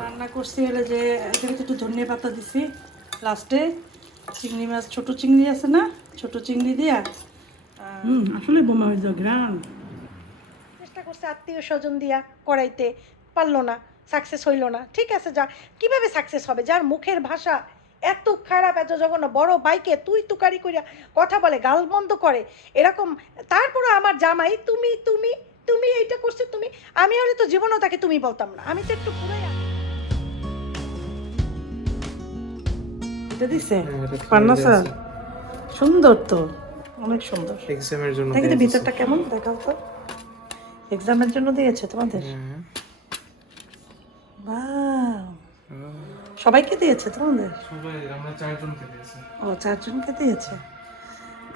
রান্না করছি হলে যে এখানে একটু ধনিয়া পাতা দিছি লাস্টে। চিংড়ি মাছ, ছোট চিংড়ি আছে না, ছোট চিংড়ি দিয়া আসলে বোমা হয়ে যাও গ্রাম। চেষ্টা করছে আত্মীয় স্বজন দিয়া করাইতে, পারলো না, সাকসেস হইল না। ঠিক আছে, যা কিভাবে সাকসেস হবে যার মুখের ভাষা এত খারাপ, এত জঘন্য, বড় বাইকে তুই তুকারি করিয়া কথা বলে, গালমন্দ করে এরকম। তারপরে আমার জামাই তুমি তুমি তুমি এইটা করছো তুমি। আমি হলে তো জীবনও তাকে তুমি বলতাম না, আমি তো একটু পুরাই দিছে পান্না স্যার। সুন্দর তো, অনেক সুন্দর। এক্সামের জন্য দেখি তো ভিতরটা কেমন, দেখাও তো। এক্সামের জন্য দিয়েছে তোমাদের? বাহ, সবাইকে দিয়েছে তোমাদের? সবাই আমরা চারজনকে দিয়েছি। ও, চারজনকে দিয়েছে।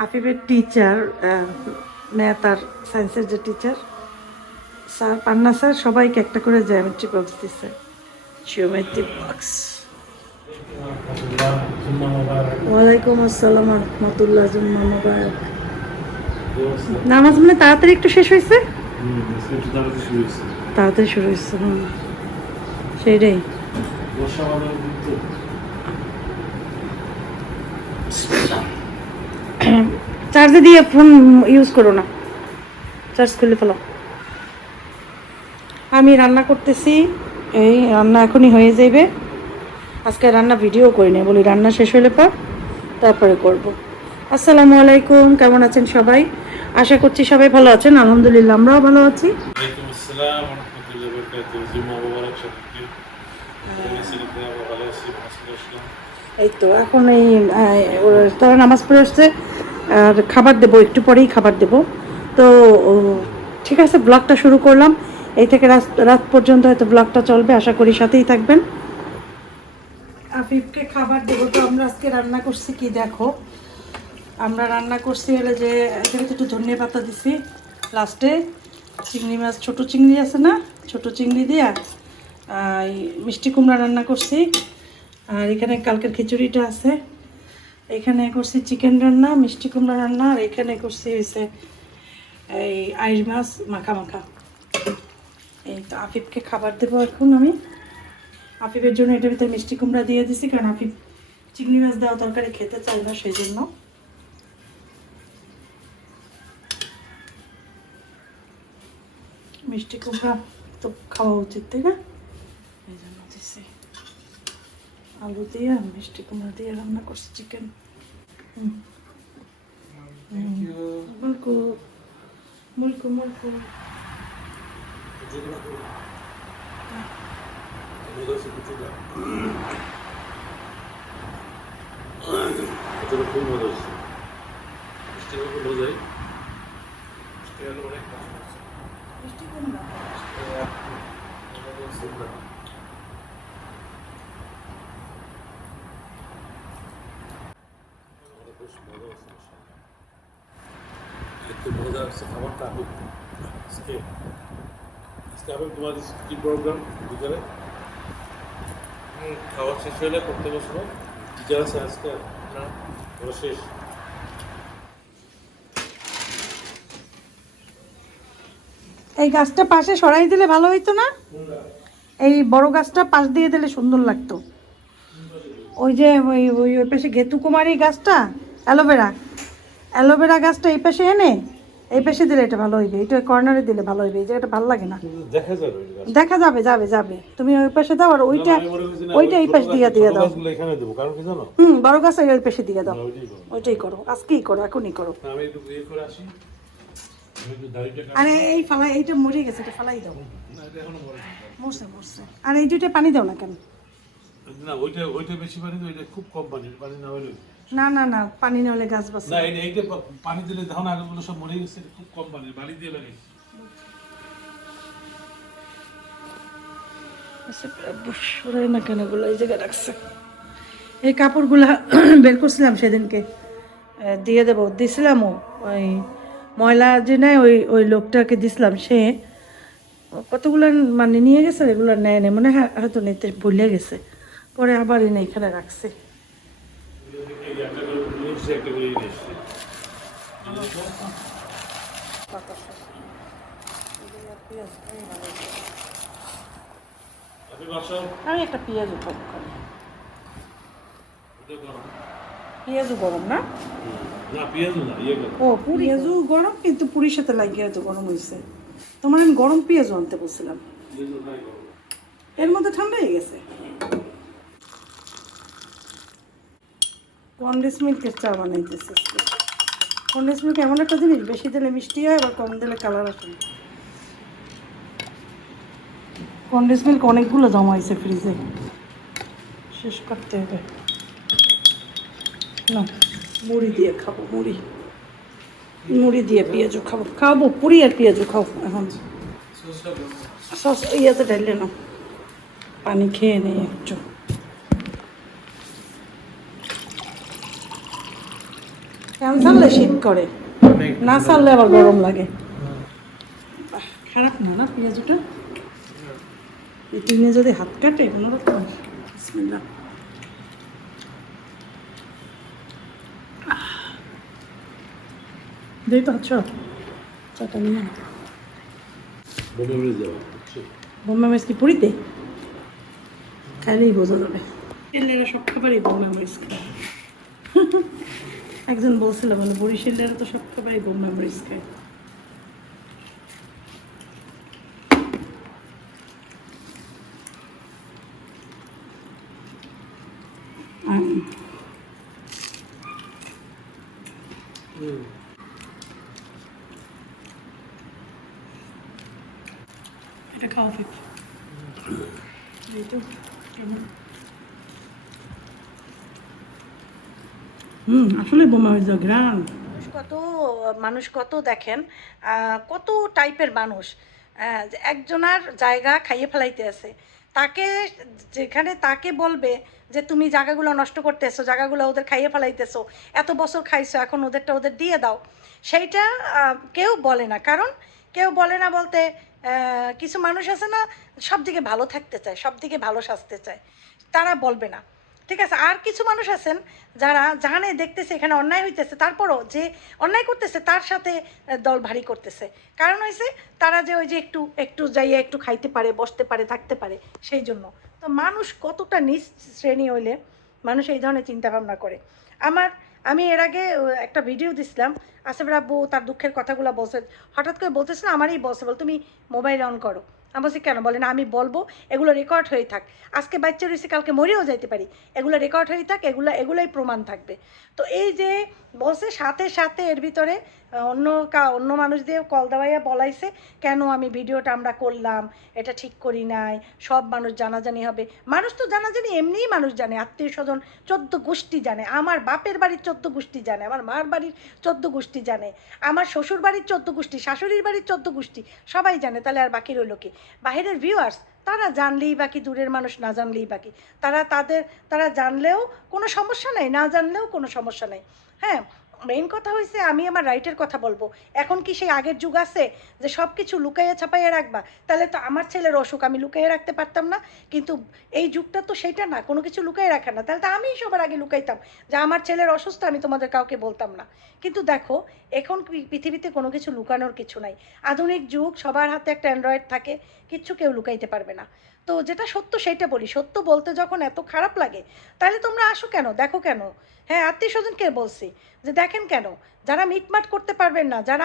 আফিফের টিচার, ম্যাথ আর সায়েন্সের যে টিচার স্যার, পান্না স্যার, সবাইকে একটা করে জ্যামিট্রি বক্স দিচ্ছে। Geometry box. ওয়ালাইকুম আসসালাম রহমতুল্লাহ, জুম্মা মুবারক। নামাজ মানে তাড়াতাড়ি একটু শেষ হয়েছে, তাড়াতাড়ি শুরু হয়েছে। সেইটাই। চার্জে দিয়ে ফোন ইউজ করো না, চার্জ খুলে ফেলো। আমি রান্না করতেছি, এই রান্না এখনই হয়ে যাবে। আজকে রান্না ভিডিও করি না, বলি রান্না শেষ হলে পর তারপরে করব। আসসালামু আলাইকুম, কেমন আছেন সবাই? আশা করছি সবাই ভালো আছেন। আলহামদুলিল্লাহ, আমরাও ভালো আছি। ওয়ালাইকুম আসসালাম ওয়া রাহমাতুল্লাহি ওয়া বারাকাতুহু। জুম্মা মুবারক সবাইকে। ভালো আছি, এই তো এখন এই তারা নামাজ পড়ে আসছে, আর খাবার দেবো, একটু পরেই খাবার দেবো। তো ঠিক আছে, ব্লগটা শুরু করলাম। এই থেকে রাত পর্যন্ত হয়তো ব্লগটা চলবে, আশা করি সাথেই থাকবেন। আফিফকে খাবার দেবো। তো আমরা আজকে রান্না করছি কি দেখো, আমরা রান্না করছি হলে যে এখানে একটু ধনিয়া পাতা দিছি লাস্টে। চিংড়ি মাছ, ছোট চিংড়ি আছে না, ছোট চিংড়ি দিয়া এই মিষ্টি কুমড়া রান্না করছি। আর এখানে কালকের খিচুড়িটা আছে। এখানে করছি চিকেন রান্না, মিষ্টি কুমড়া রান্না। আর এখানে করছি হয়েছে এই আইস মাছ মাখা মাখা। এই তো আফিফকে খাবার দেবো এখন আমি। আফিফের জন্য এটার ভিতরে মিষ্টি কুমড়া দিয়ে দিছি, কারণ আফিফ চিংড়ি মাছ দেওয়া তরকারি খেতে চাই না, সেই জন্য। মিষ্টি কুমড়া তো খাওয়া উচিত, তাই না? এই জন্য দিছি। আলু দিয়ে মিষ্টি কুমড়া দিয়ে রান্না করছি চিকেন। মুলকু মুলকু মুলকু। মিষ্টি কুমড়া একটু মজা হচ্ছে খাবারটা। আজকে আমি তোমাদের কি প্রোগ্রাম ভিতরে খাওয়া শেষ হলে করতে বসবো। টিচার আছে আজকে না, ওরা শেষ। এই গাছটা পাশে সরাই দিলে ভালো হইতো না? এই বড় গাছটা পাশ দিয়ে দিলে সুন্দর লাগতো। ওই যে ওই ওই ওই পাশে ঘেতুকুমারী গাছটা, অ্যালোভেরা গাছটা এই পাশে এনে এই পাশে দিলে এটা ভালো হইবে। এটা কর্নারে দিলে ভালো হইবে, এই জায়গাটা ভালো লাগে না। দেখা যাবে দেখা যাবে, যাবে যাবে। তুমি ওই পাশে দাও, আর ওইটা ওইটা এই পাশে দিয়ে দাও। এখানে দেবো, কারণ কি জানো, বড় গাছ ওই পাশে দিয়ে দাও। ওইটাই করো, আজকেই করো, এখনই করো। আমি একটু বিয়ে করে আসি। আরে এই ফালাই, এইটা মরে গেছে, এটা ফালাই দাও। মরছে মরছে। আর এই দুইটা পানি দাও না কেন? না, ওইটা বেশি পানি, ওইটা খুব কম পানি। পানি না হলে না না না, পানি না হলে গাছ বাঁচে না। এইটা পানি দিলে ধান আগেগুলো সব মরে গেছে, খুব কম পানি, বালি দিয়ে লাগে। সরাই না কেন এগুলো এই জায়গায় রাখছে? এই কাপড়গুলা বের করছিলাম সেদিনকে, দিয়ে দেবো, দিছিলামও। ওই ময়লা যে নেয়, ওই ওই লোকটাকে দিছিলাম। সে কতগুলো মানে নিয়ে গেছে, এগুলো নেয় নেই, মানে হয়তো নিতে ভুলে গেছে। পরে আবার এনে এখানে রাখছে। আপনি বাসাও আমি একটা পেঁয়াজ উপর করি। এটা গরম পেঁয়াজও গরম না? না পেঁয়াজ না ইয়ে গরম ও পেঁয়াজও গরম, কিন্তু পুরীর সাথে লাগিয়ে এত গরম হয়েছে। তোমার আমি গরম পেঁয়াজও আনতে বলছিলাম, পেঁয়াজ নাই গরম এর মধ্যে ঠান্ডা হয়ে গেছে। কন্ডেন্স মিল্কের চা বানাইতেছে। কন্ডেন্স মিল্ক এমন একটা জিনিস, বেশি দিলে মিষ্টি হয়, আবার কম দিলে কালার আসে। কন্ডেন্স মিল্ক অনেকগুলো জমা হয়েছে ফ্রিজে, শেষ করতে হবে। না, মুড়ি দিয়ে খাবো, মুড়ি দিয়ে পেঁয়াজও খাবো পুরি আর পেঁয়াজও খাবো এখন। সস ইয়াতে ঢাললে না, পানি খেয়ে নেই একটু। ফ্যান চাললে শীত করে, না চাললে আবার গরম লাগে। বাহ, খারাপ না না পেঁয়াজটা। এই টিনে যদি হাত কাটে কোনো রকম। বিসমিল্লাহ। দেই তো আচ্ছা চাটা নিয়ে বোমে মেরে যাওয়া বোম্বে মরিচ কি পুরীতে খাইলেই বোঝা যাবে। শিল্লেরা সব খাবারই বোম্বে মরিচ খায়। একজন বলছিল মানে বরিশালেরা তো সব খাবারই বোম্বে মরিচ খায়। এটা খাওয়া ঠিক। এই তো কেমন? আসলে বোমা হয়ে যাও গ্রাম। মানুষ কত দেখেন, কত টাইপের মানুষ। যে একজনার জায়গা খাইয়ে ফেলাইতে আছে, তাকে যেখানে তাকে বলবে যে তুমি জায়গাগুলো নষ্ট করতেছো, জায়গাগুলো ওদের খাইয়ে ফেলাইতেছো, এত বছর খাইছো, এখন ওদেরটা ওদের দিয়ে দাও, সেইটা কেউ বলে না। কারণ কেউ বলে না বলতে কিছু মানুষ আছে না, সব দিকে ভালো থাকতে চায়, সব দিকে ভালো সাজতে চায়, তারা বলবে না, ঠিক আছে। আর কিছু মানুষ আছেন যারা জানে দেখতেছে এখানে অন্যায় হইতেছে, তারপরও যে অন্যায় করতেছে তার সাথে দল ভারী করতেছে। কারণ হয়েছে তারা যে ওই যে একটু একটু যাইয়া একটু খাইতে পারে, বসতে পারে, থাকতে পারে, সেই জন্য। তো মানুষ কতটা নিচ শ্রেণী হইলে মানুষ এই ধরনের চিন্তাভাবনা করে। আমি এর আগে একটা ভিডিও দিছিলাম, আসিফ রাব্বু তার দুঃখের কথাগুলো বলছে, হঠাৎ করে বলতেছিল আমারই বলছে, বল তুমি মোবাইল অন করো। আমি বলছি কেন? বলে না আমি বলবো, এগুলো রেকর্ড হয়ে থাক, আজকে বাচ্চা রয়েছে কালকে মরেও যাইতে পারি, এগুলো রেকর্ড হয়ে থাক, এগুলোই প্রমাণ থাকবে। তো এই যে বলছে, সাথে সাথে এর ভিতরে অন্য মানুষ দিয়ে কল দেওয়াইয়া বলাইছে কেন আমি ভিডিওটা আমরা করলাম, এটা ঠিক করি নাই, সব মানুষ জানাজানি হবে। মানুষ তো জানাজানি এমনিই মানুষ জানে, আত্মীয় স্বজন 14 গোষ্ঠী জানে, আমার বাপের বাড়ির 14 গোষ্ঠী জানে, আমার মার বাড়ির 14 গোষ্ঠী জানে, আমার শ্বশুর বাড়ির 14 গোষ্ঠী, শাশুড়ির বাড়ির 14 গোষ্ঠী, সবাই জানে। তাহলে আর বাকি রইল কি? বাহিরের ভিউয়ার্স তারা জানলেই বাকি, দূরের মানুষ না জানলেই বাকি। তারা জানলেও কোনো সমস্যা নেই, না জানলেও কোনো সমস্যা নেই। হ্যাঁ, মেইন কথা হয়েছে আমি আমার রাইটের কথা বলবো। এখন কি সেই আগের যুগ আছে যে সব কিছু লুকাইয়া ছাপাইয়া রাখবা? তাহলে তো আমার ছেলের অসুখ আমি লুকাইয়া রাখতে পারতাম না, কিন্তু এই যুগটা তো সেটা না, কোনো কিছু লুকাইয়া রাখা না। তাহলে তো আমিই সবার আগে লুকাইতাম যে আমার ছেলের অসুস্থ, আমি তোমাদের কাউকে বলতাম না। কিন্তু দেখো এখন পৃথিবীতে কোনো কিছু লুকানোর কিছু নাই, আধুনিক যুগ, সবার হাতে একটা অ্যান্ড্রয়েড থাকে, কিচ্ছু কেউ লুকাইতে পারবে না। তো যেটা সত্য সেটা বলি, সত্য বলতে যখন এত খারাপ লাগে তাহলে তোমরা আসো কেন, দেখো কেন। হ্যাঁ, আত্মীয় স্বজনকে বলছি যে দেখেন কেন, যারা মিটমাট করতে পারবেন না, যারা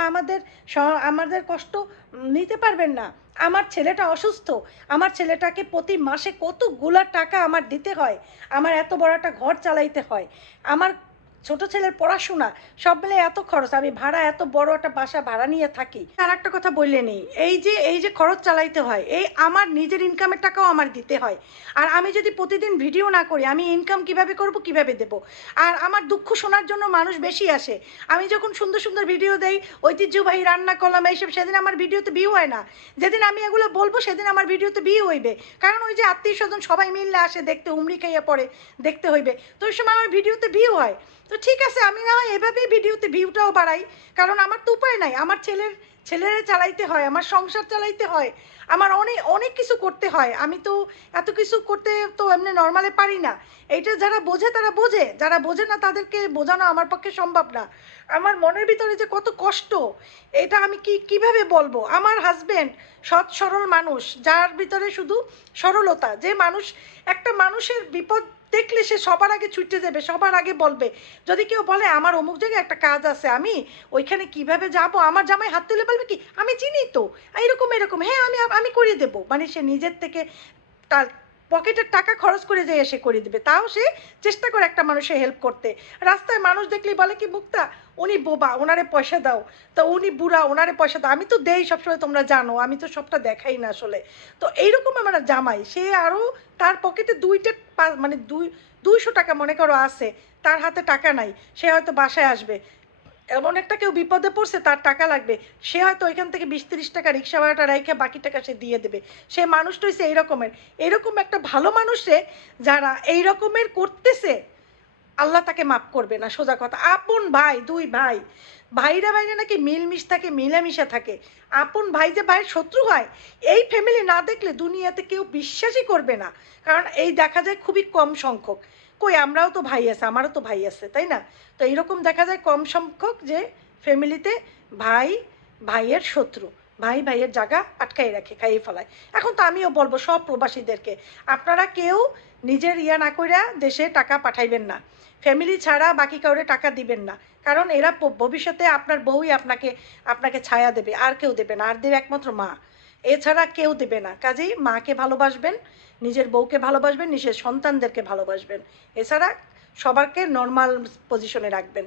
আমাদের কষ্ট নিতে পারবেন না। আমার ছেলেটা অসুস্থ, আমার ছেলেটাকে প্রতি মাসে কতগুলা টাকা আমার দিতে হয়, আমার এত বড় একটা ঘর চালাইতে হয়, আমার ছোট ছেলের পড়াশোনা, সব মিলে এত খরচ, আমি ভাড়া এত বড় একটা বাসা ভাড়া নিয়ে থাকি। আর একটা কথা বললে নেই, এই যে খরচ চালাইতে হয়, এই আমার নিজের ইনকামের টাকাও আমার দিতে হয়। আর আমি যদি প্রতিদিন ভিডিও না করি, আমি ইনকাম কিভাবে করব, কিভাবে দেব? আর আমার দুঃখ শোনার জন্য মানুষ বেশি আসে। আমি যখন সুন্দর সুন্দর ভিডিও দেই, ঐতিহ্যবাহী রান্না করলাম এইসব, সেদিন আমার ভিডিওতে ভিউ হয় না। যেদিন আমি এগুলো বলবো সেদিন আমার ভিডিওতে ভিউ হইবে, কারণ ওই যে আত্মীয় স্বজন সবাই মিললে আসে দেখতে, উমরি খাইয়া পড়ে দেখতে হইবে, তো ওই সময় আমার ভিডিওতে ভিউ হয়। তো ঠিক আছে, আমি না হয় এভাবেই ভিডিওতে ভিউটাও বাড়াই, কারণ আমার তো উপায় নাই। আমার ছেলেরা চালাইতে হয়, আমার সংসার চালাইতে হয়, আমার অনেক অনেক কিছু করতে হয়। আমি তো এত কিছু করতে তো এমনি নর্মালে পারি না। এইটা যারা বোঝে তারা বোঝে, যারা বোঝে না তাদেরকে বোঝানো আমার পক্ষে সম্ভব না। আমার মনের ভিতরে যে কত কষ্ট, এটা আমি কিভাবে বলবো। আমার হাজবেন্ড সৎ সরল মানুষ, যার ভিতরে শুধু সরলতা, যে মানুষ একটা মানুষের বিপদ দেখলে সে সবার আগে ছুটে যাবে, সবার আগে বলবে। যদি কেউ বলে আমার অমুক জায়গায় একটা কাজ আছে, আমি ওইখানে কিভাবে যাব, আমার জামাই হাত তুলে বলবে কি আমি চিনি তো, এরকম এরকম, হ্যাঁ আমি আমি করিয়ে দেবো। মানে সে নিজের থেকে তার পকেটের টাকা খরচ করে যেয়ে সে করে দেবে, তাও সে চেষ্টা করে একটা মানুষের হেল্প করতে। রাস্তায় মানুষ দেখলেই বলে কি মুক্তা উনি বোবা, ওনারে পয়সা দাও, তো উনি বুড়া, ওনারে পয়সা দাও। আমি তো দেই সবসময়, তোমরা জানো আমি তো সবটা দেখাই না আসলে। তো এইরকম আমার জামাই, সে আরও তার পকেটে মানে 200 টাকা মনে করো আছে, তার হাতে টাকা নাই, সে হয়তো বাসায় আসবে, এমন একটা কেউ বিপদে পড়ছে তার টাকা লাগবে, সে হয়তো ওইখান থেকে 20-30 টাকা রিক্সা ভাড়াটা রেখে বাকি টাকা সে দিয়ে দেবে। সে মানুষটা হচ্ছে এইরকমের। এরকম একটা ভালো মানুষে যারা এই রকমের করতেছে, আল্লাহ তাকে মাফ করবে না, সোজা কথা। আপন ভাই, 2 ভাই, ভাইরা ভাইরা নাকি মিলমিশ থাকে, মিলেমিশে থাকে। আপন ভাই যে ভাইয়ের শত্রু হয়, এই ফ্যামিলি না দেখলে দুনিয়াতে কেউ বিশ্বাসই করবে না। কারণ এই দেখা যায় খুবই কম সংখ্যক। কই আমরাও তো ভাই আছে, আমারও তো ভাই আছে, তাই না? তো এইরকম দেখা যায় কম সংখ্যক যে ফ্যামিলিতে ভাই ভাইয়ের শত্রু, ভাই ভাইয়ের জায়গা আটকাই রাখে, খাইয়ে ফেলায়। এখন তো আমিও বলবো সব প্রবাসীদেরকে, আপনারা কেউ নিজের ইয়া না কইরা দেশে টাকা পাঠাইবেন না, ফ্যামিলি ছাড়া বাকি কাউরে টাকা দিবেন না। কারণ এরা ভবিষ্যতে আপনার বউই আপনাকে ছায়া দেবে, আর কেউ দেবে না, আর দেবে একমাত্র মা, এছাড়া কেউ দেবে না। কাজেই মাকে ভালোবাসবেন, নিজের বউকে ভালোবাসবেন, নিজের সন্তানদেরকে ভালোবাসবেন, এছাড়া সবারকে নর্মাল পজিশনে রাখবেন।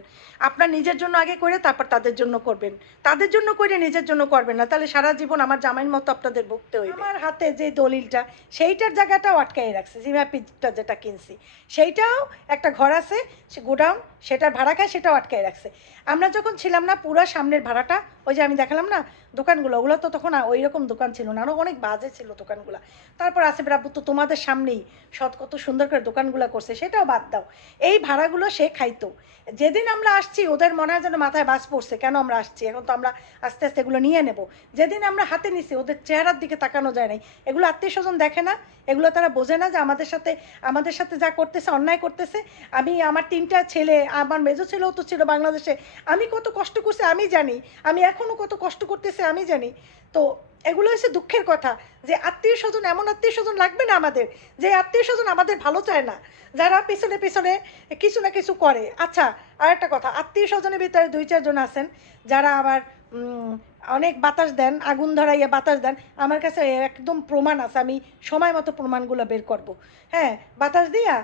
আপনার নিজের জন্য আগে করে তারপর তাদের জন্য করবেন, তাদের জন্য করে নিজের জন্য করবেন না, তাহলে সারা জীবন আমার জামাইয়ের মতো আপনাদের ভুগতে হইবে। আমার হাতে যে দলিলটা, সেইটার জায়গাটাও আটকাই রাখছে, জিমাপিটা যেটা কিনছি সেইটাও একটা ঘর আছে, সে গোডাউন, সেটার ভাড়া খায়, সেটাও আটকাই রাখছে। আমরা যখন ছিলাম না, পুরো সামনের ভাড়াটা, ওই যে আমি দেখালাম না দোকানগুলো, ওগুলো তো তখন ওই রকম দোকান ছিল না, আরও অনেক বাজে ছিল দোকানগুলো। তারপর আসে আব্বু তো তোমাদের সামনেই সৎ কত সুন্দর করে দোকানগুলো করছে, সেটাও বাদ দাও। এই ভাড়াগুলো সে খাইতো। যেদিন আমরা আসছি ওদের মনে হয় যেন মাথায় বাস পড়ছে, কেন আমরা আসছি, এখন তো আমরা আস্তে আস্তে এগুলো নিয়ে নেব। যেদিন আমরা হাতে নিছি ওদের চেহারার দিকে তাকানো যায় নাই। এগুলো আত্মীয় স্বজন দেখে না, এগুলো তারা বোঝে না যে আমাদের সাথে যা করতেছে অন্যায় করতেছে। আমি আমার 3টা ছেলে, আমার মেজো ছেলেও তো ছিল বাংলাদেশে, আমি কত কষ্ট করছি আমি জানি, আমি এখনও কত কষ্ট করতেছি আমি জানি। তো এগুলো হচ্ছে দুঃখের কথা যে আত্মীয় স্বজন, এমন আত্মীয় স্বজন লাগবে না আমাদের, যে আত্মীয় স্বজন আমাদের ভালো চায় না, যারা পিছনে পিছনে কিছু না কিছু করে। আচ্ছা, আর একটা কথা, আত্মীয় স্বজনের ভিতরে 2-4 জন আছেন যারা আবার অনেক বাতাস দেন, আগুন ধরাইয়া বাতাস দেন। আমার কাছে একদম প্রমাণ আছে, আমি সময় মতো প্রমাণগুলো বের করব। হ্যাঁ, বাতাস দিয়া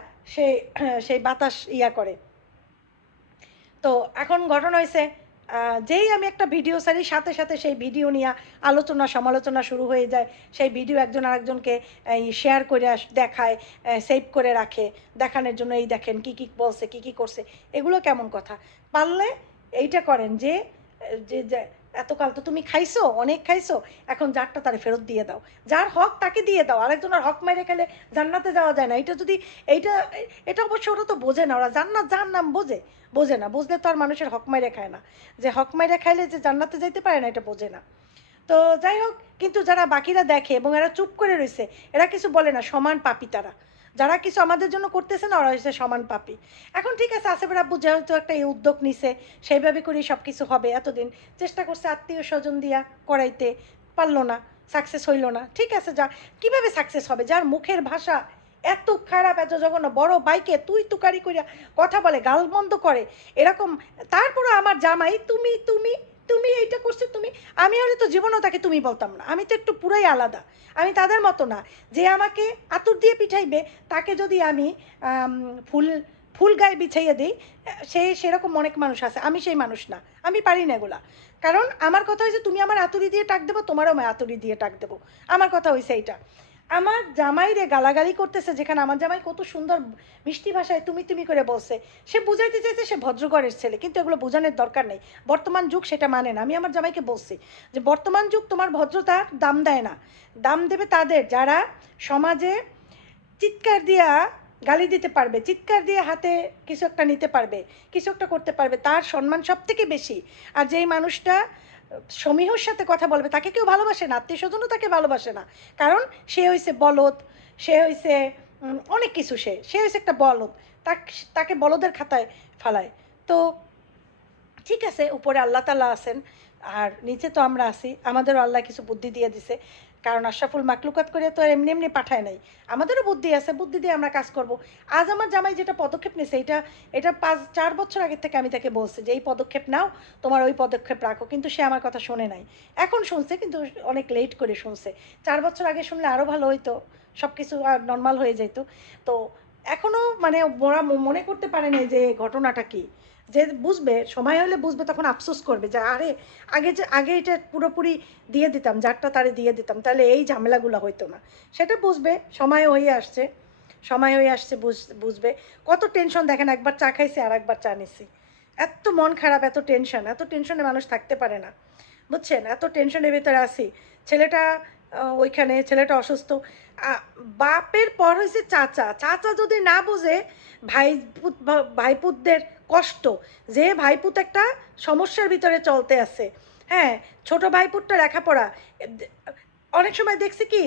সেই বাতাস ইয়া করে। তো এখন ঘটনা হয়েছে, যেই আমি একটা ভিডিও ছাড়ি সাথে সাথে সেই ভিডিও নিয়ে আলোচনা সমালোচনা শুরু হয়ে যায়। সেই ভিডিও একজন আরেকজনকে শেয়ার করে দেখায়, সেভ করে রাখে দেখানোর জন্য, এই দেখেন কী কী বলছে, কী কী করছে। এগুলো কেমন কথা? পারলে এইটা করেন যে যে এতকাল তো তুমি খাইছো, অনেক খাইছো, এখন যারটা তারে ফেরত দিয়ে দাও, যার হক তাকে দিয়ে দাও। আরেকজনের হক মেরে খেলে জান্নাতে যাওয়া যায় না। এটা অবশ্য ওরা তো বোঝে না, ওরা জান্নাত জাহান্নাম বোঝে না। বুঝলে তো আর মানুষের হক মেরে খায় না, যে হক মেরে খাইলে যে জান্নাতে যাইতে পারে না, এটা বোঝে না। তো যাই হোক, কিন্তু যারা বাকিরা দেখে এবং এরা চুপ করে রয়েছে, এরা কিছু বলে না, সমান পাপী তারা। যারা কিছু আমাদের জন্য করতেছে না, ওরা হচ্ছে সমান পাপী। এখন ঠিক আছে, আসিফের আব্বু যেহেতু একটা এই উদ্যোগ নিছে, সেইভাবে করেই সব কিছু হবে। এতদিন চেষ্টা করছে আত্মীয় স্বজন দিয়া করাইতে, পারলো না, সাকসেস হইল না। ঠিক আছে, যা কীভাবে সাকসেস হবে, যার মুখের ভাষা এত খারাপ, এত জঘন্য, বড় বাইকে তুই তুকারি করিয়া কথা বলে, গালমন্দ করে, এরকম। তারপরে আমার জামাই তুমি তুমি তুমি এইটা করছো তুমি, আমি হলে তো জীবনও তাকে তুমি বলতাম না। আমি তো একটু পুরাই আলাদা, আমি তাদের মতো না যে আমাকে আতুর দিয়ে পিঠাইবে, তাকে যদি আমি ফুল গায়ে বিছাইয়ে দিই, সেরকম অনেক মানুষ আছে। আমি সেই মানুষ না, আমি পারি না এগুলা। কারণ আমার কথা হয়েছে তুমি আমার আতুরি দিয়ে টাক দেবো, তোমারও আমি আতুরি দিয়ে টাক দেবো। আমার কথা হয়েছে এইটা। আমার জামাইরে গালাগালি করতেছে, যেখানে আমার জামাই কত সুন্দর মিষ্টি ভাষায় তুমি তুমি করে বলছে, সে বুঝাইতে চাইছে সে ভদ্রঘরের ছেলে, কিন্তু এগুলো বোঝানোর দরকার নেই। বর্তমান যুগ সেটা মানে না। আমি আমার জামাইকে বলছি যে বর্তমান যুগ তোমার ভদ্রতার দাম দেয় না, দাম দেবে তাদের যারা সমাজে চিৎকার দিয়া গালি দিতে পারবে, চিৎকার দিয়ে হাতে কিছু একটা নিতে পারবে, কিছু একটা করতে পারবে, তার সম্মান সব থেকে বেশি। আর যেই মানুষটা সমীহর সাথে কথা বলবে, তাকে কেউ ভালোবাসে না, আত্মীয় স্বজনও তাকে ভালোবাসে না, কারণ সে হয়েছে বলদ, সে হয়েছে অনেক কিছু, সে হয়েছে একটা বলদ, তাকে বলদের খাতায় ফালায়। তো ঠিক আছে, উপরে আল্লাহ তাআলা আছেন আর নিচে তো আমরা আছি, আমাদেরও আল্লাহ কিছু বুদ্ধি দিয়ে দিছে, কারণ আশরাফুল মাকলুকাত করে তো এমনি এমনি পাঠায় নাই, আমাদেরও বুদ্ধি আছে, বুদ্ধি দিয়ে আমরা কাজ করব। আজ আমার জামাই যেটা পদক্ষেপ নিয়েছে, এটা 4 বছর আগের থেকে আমি তাকে বলছি যে এই পদক্ষেপ নাও, তোমার ওই পদক্ষেপ রাখো, কিন্তু সে আমার কথা শোনে নাই। এখন শুনছে, কিন্তু অনেক লেট করে শুনছে। 4 বছর আগে শুনলে আরও ভালো হইতো, সব কিছু আর নর্মাল হয়ে যেত। তো এখনও মানে ওরা মনে করতে পারে না যে ঘটনাটা কী। যে বুঝবে, সময় হলে বুঝবে, তখন আফসোস করবে যে আরে আগে এটা পুরোপুরি দিয়ে দিতাম, যারটা তারে দিয়ে দিতাম, তাহলে এই ঝামেলাগুলো হইতো না। সেটা বুঝবে, সময় হয়ে আসছে, বুঝবে। কত টেনশন দেখেন, একবার চা খাইছি আর একবার চা নিছি, এত মন খারাপ, এত টেনশনে মানুষ থাকতে পারে না, বুঝছেন? এত টেনশনের ভেতরে আছি। ছেলেটা ওইখানে, ছেলেটা অসুস্থ, বাপের পর হয়েছে চাচা যদি না বোঝে ভাইপুতদের কষ্ট, যে ভাইপুত একটা সমস্যার ভিতরে চলতে আছে, হ্যাঁ, ছোট ভাইপুতটা লেখাপড়া, অনেক সময় দেখছি কি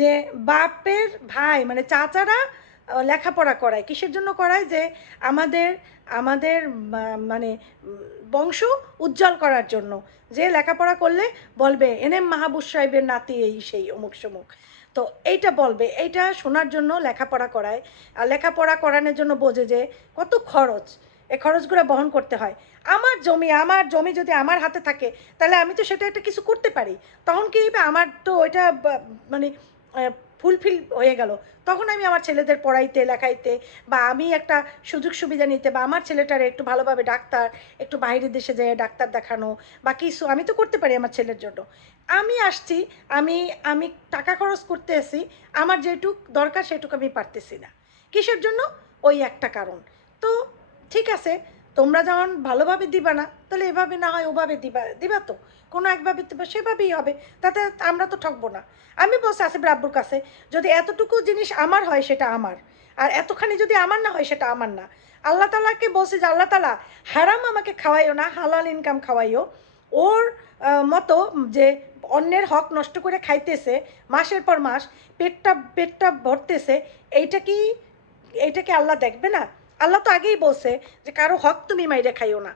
যে বাপের ভাই মানে চাচারা লেখাপড়া করায়, কিসের জন্য করায়? যে আমাদের আমাদের মানে বংশ উজ্জ্বল করার জন্য, যে লেখাপড়া করলে বলবে এনএম মাহবুব সাহেবের নাতি এই সেই অমুক সমুক, তো এইটা বলবে, এইটা শোনার জন্য লেখাপড়া করায়। আর লেখাপড়া করানোর জন্য বোঝে যে কত খরচ, এই খরচগুলো বহন করতে হয়। আমার জমি যদি আমার হাতে থাকে, তাহলে আমি তো সেটা একটা কিছু করতে পারি, তখন কি আমার তো ওইটা মানে ফুলফিল হয়ে গেল, তখন আমি আমার ছেলেদের পড়াইতে লেখাইতে, বা আমি একটা সুযোগ সুবিধা নিতে, বা আমার ছেলেটারে একটু ভালোভাবে ডাক্তার, একটু বাইরের দেশে যেয়ে ডাক্তার দেখানো বা কিছু আমি তো করতে পারি আমার ছেলের জন্য। আমি আসছি, আমি টাকা খরচ করতে আসি, আমার যেটুক দরকার সেটুকু আমি পারতেছি না, কিসের জন্য? ওই একটা কারণ। তো ঠিক আছে, তোমরা যেমন ভালোভাবে দিবা না, তাহলে এভাবে না হয় ওভাবে দিবা তো, কোনো একভাবে দিবা, সেভাবেই হবে, তাতে আমরা তো ঠকবো না। আমি বলছি আসিফ আব্বুর কাছে, যদি এতটুকু জিনিস আমার হয় সেটা আমার, আর এতখানি যদি আমার না হয় সেটা আমার না। আল্লাহ তাআলাকে বলছি যে আল্লাহ তাআলা হারাম আমাকে খাওয়াইও না, হালাল ইনকাম খাওয়াইও। ওর মতো যে অন্যের হক নষ্ট করে খাইতেছে মাসের পর মাস, পেটটা ভরতেছে, এইটা কি আল্লাহ দেখবে না? আল্লাহ তো আগেই বলছে যে কারো হক তুমি মাইরে খাইও না,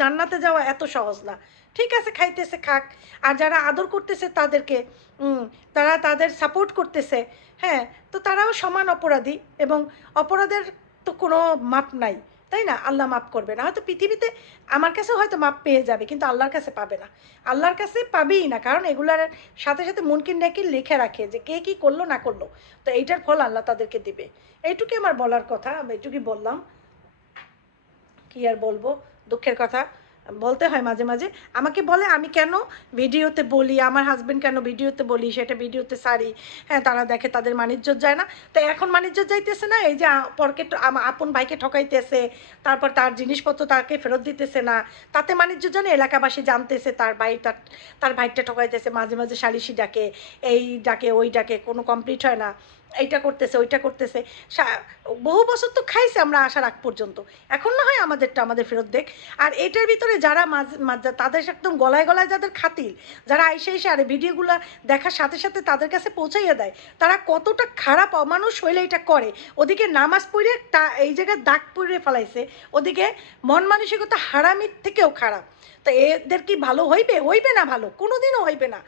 জান্নাতে যাওয়া এত সহজ না। ঠিক আছে, খাইতেছে খাক, আর যারা আদর করতেছে তাদেরকে, তারা তাদের সাপোর্ট করতেছে, হ্যাঁ, তো তারাও সমান অপরাধী, এবং অপরাধের তো কোনো মাপ নাই, তাই না? আল্লাহ মাপ করবে না, হয়তো পৃথিবীতে আমার কাছে হয়তো মাপ পেয়ে যাবে, কিন্তু আল্লাহর কাছে পাবে না, আল্লাহর কাছে পাবেই না, কারণ এগুলার সাথে সাথে মুনকির নাকির লিখে রাখে যে কে কী করলো না করলো, তো এইটার ফল আল্লাহ তাদেরকে দিবে। এইটুকুই আমার বলার কথা, আমি এইটুকুই বললাম, কি আর বলবো, দুঃখের কথা বলতে হয় মাঝে মাঝে। আমাকে বলে আমি কেন ভিডিওতে বলি, আমার হাজবেন্ড কেন ভিডিওতে বলি, সেটা ভিডিওতে সারি, হ্যাঁ, তারা দেখে, তাদের মানিজ্যত যায় না। তো এখন মানিজ্যত যাইতেছে না, এই যে পরকে আপন ভাইকে ঠকাইতেছে, তারপর তার জিনিসপত্র তাকে ফেরত দিতেছে না, তাতে মানিজ্য জানে, এলাকাবাসী জানতেছে তার ভাইটা ঠকাইতেছে, মাঝে মাঝে সালিশি ডাকে, এই ডাকে ওই ডাকে, কোনো কমপ্লিট হয় না, এইটা করতেছে ওইটা করতেছে। বহু বছর তো খাইছে আমরা আসার আগ পর্যন্ত, এখন না হয় আমাদেরটা আমাদের ফেরত দেখ। আর এটার ভিতরে যারা তাদের একদম গলায় গলায় যাদের খাতির, যারা এসে আর ভিডিওগুলো দেখার সাথে সাথে তাদের কাছে পৌঁছাইয়া দেয়, তারা কতটা খারাপ অমানুষ হইলে এটা করে। ওদিকে নামাজ পড়ে এই জায়গায় দাগ পড়ে ফেলাইছে, ওদিকে মন মানসিকতা হারামির থেকেও খারাপ। তো এদের কি ভালো হইবে না, ভালো কোনোদিনও হইবে না।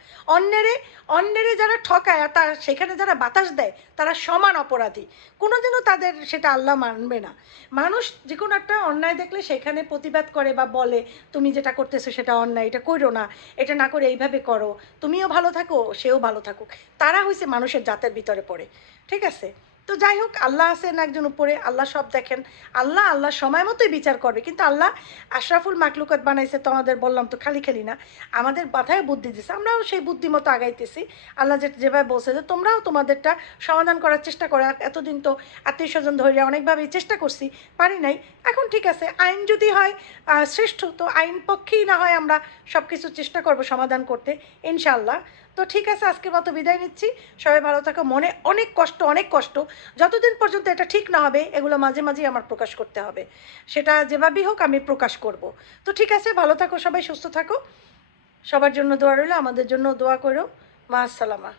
অন্যেরে যারা ঠকায় আর তার সেখানে যারা বাতাস দেয়, তারা সমান অপরাধী, কোনোদিনও তাদের সেটা আল্লাহ মানবে না। মানুষ যে কোনো একটা অন্যায় দেখলে সেখানে প্রতিবাদ করে বা বলে তুমি যেটা করতেছো সেটা অন্যায়, এটা করো না, এটা না করে এইভাবে করো, তুমিও ভালো থাকো সেও ভালো থাকুক, তারা হয়েছে মানুষের জাতের ভিতরে পড়ে। ঠিক আছে, তো যাই হোক, আল্লাহ আছেন একজন উপরে, আল্লাহ সব দেখেন, আল্লাহ সময় মতোই বিচার করবে। কিন্তু আল্লাহ আশরাফুল মাকলুকাত বানাইছে, তোমাদের বললাম তো, খালি না, আমাদের মাথায় বুদ্ধি দিছে, আমরাও সেই বুদ্ধি মতো আগাইতেছি। আল্লাহ যেভাবে বলছে যে তোমরাও তোমাদেরটা সমাধান করার চেষ্টা করো, এতদিন তো আত্মীয় স্বজন ধরে অনেকভাবেই চেষ্টা করছি, পারি নাই। এখন ঠিক আছে, আইন যদি হয় শ্রেষ্ঠ, তো আইন পক্ষেই না হয় আমরা সব কিছু চেষ্টা করব সমাধান করতে, ইনশাআল্লাহ। তো ঠিক আছে, আজকের মতো বিদায় নিচ্ছি, সবাই ভালো থাকো। মনে অনেক কষ্ট, যতদিন পর্যন্ত এটা ঠিক না হবে, এগুলো মাঝে মাঝেই আমার প্রকাশ করতে হবে, সেটা যেভাবেই হোক আমি প্রকাশ করব। তো ঠিক আছে, ভালো থাকো সবাই, সুস্থ থাকো, সবার জন্য দোয়া রইলো, আমাদের জন্য দোয়া করো। মা আসসালামা।